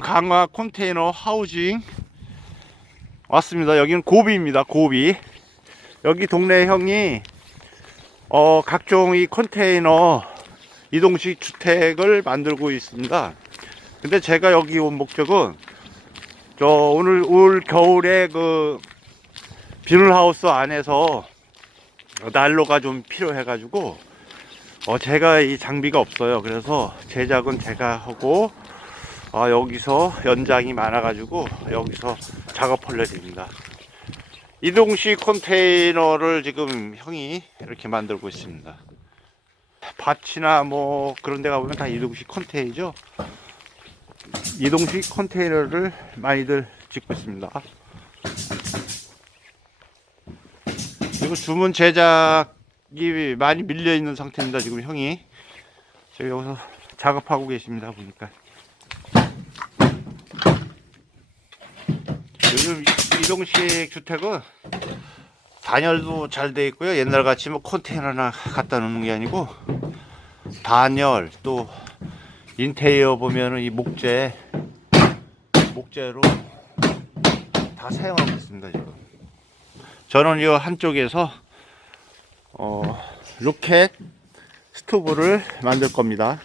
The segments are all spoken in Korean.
강화 컨테이너 하우징 왔습니다. 여기는 고비입니다. 고비. 여기 동네 형이 각종 이 컨테이너 이동식 주택을 만들고 있습니다. 근데 제가 여기 온 목적은 오늘 올 겨울에 그 비닐하우스 안에서 난로가 좀 필요해 가지고 제가 이 장비가 없어요. 그래서 제작은 제가 하고 여기서 연장이 많아 가지고 여기서 작업하려 됩니다. 이동식 컨테이너를 지금 형이 이렇게 만들고 있습니다. 밭이나 뭐 그런 데 가보면 다 이동식 컨테이너죠. 이동식 컨테이너를 많이들 짓고 있습니다. 그리고 주문 제작이 많이 밀려 있는 상태입니다. 지금 형이 저기 여기서 작업하고 계십니다. 보니까 요즘 이동식 주택은 단열도 잘 돼 있고요. 옛날같이 뭐 컨테이너나 갖다 놓는 게 아니고 단열, 또 인테리어 보면은 이 목재로 다 사용하고 있습니다. 지금 저는 이 한쪽에서 로켓 스토브를 만들 겁니다.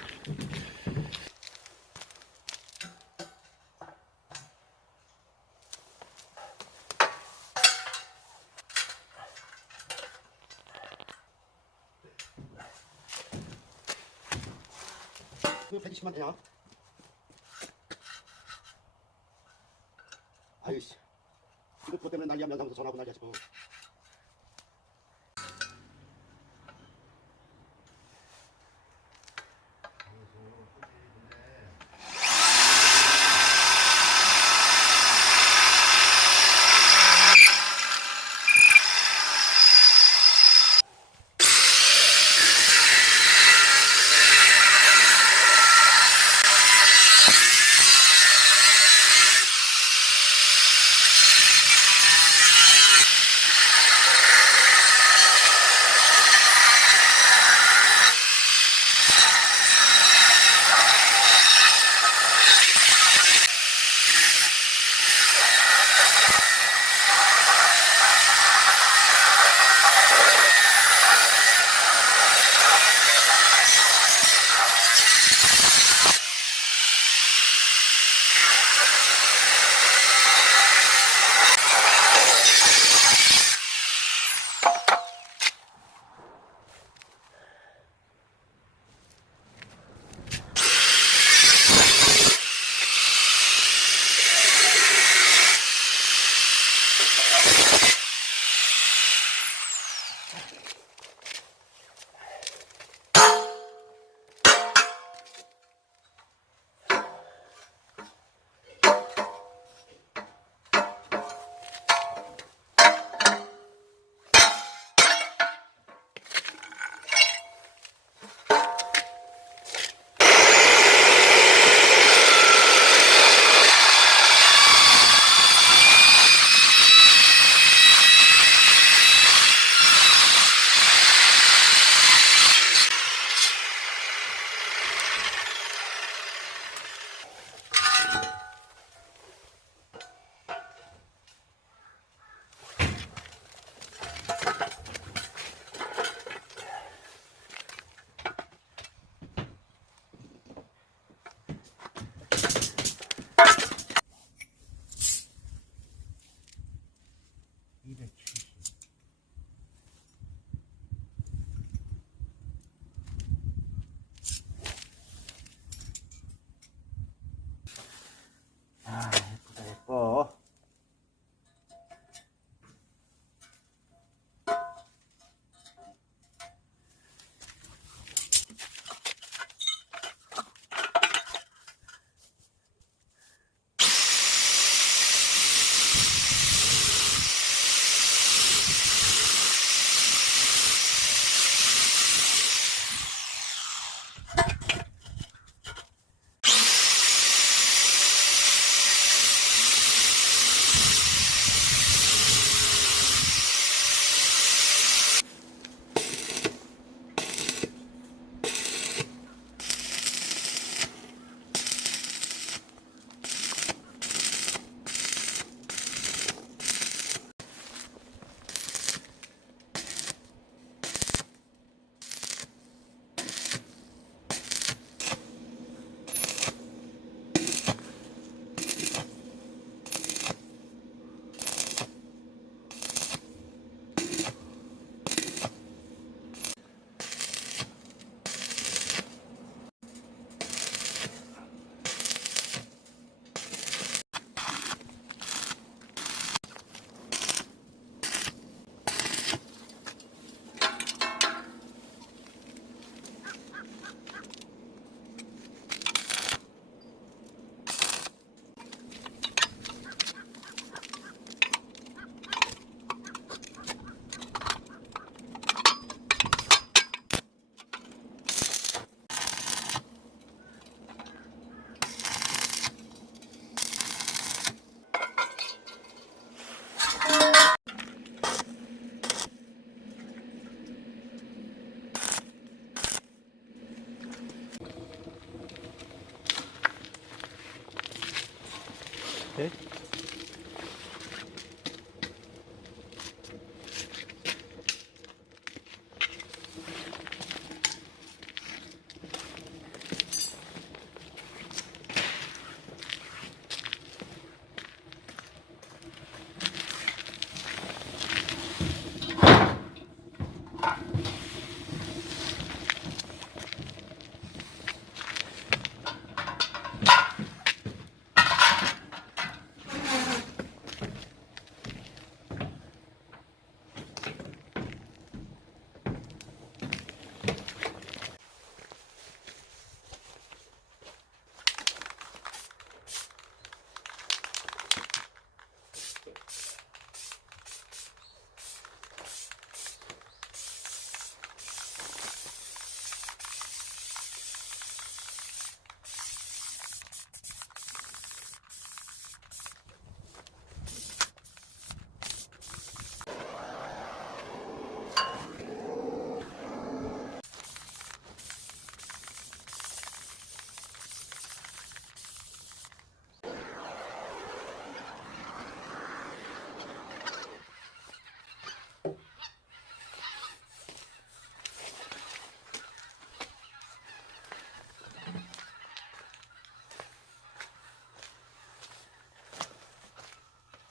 이거 120만 되냐? 아이씨, 이거 그것 때문에 난리야. 면상에서 전화하고 난리야 지금. 네?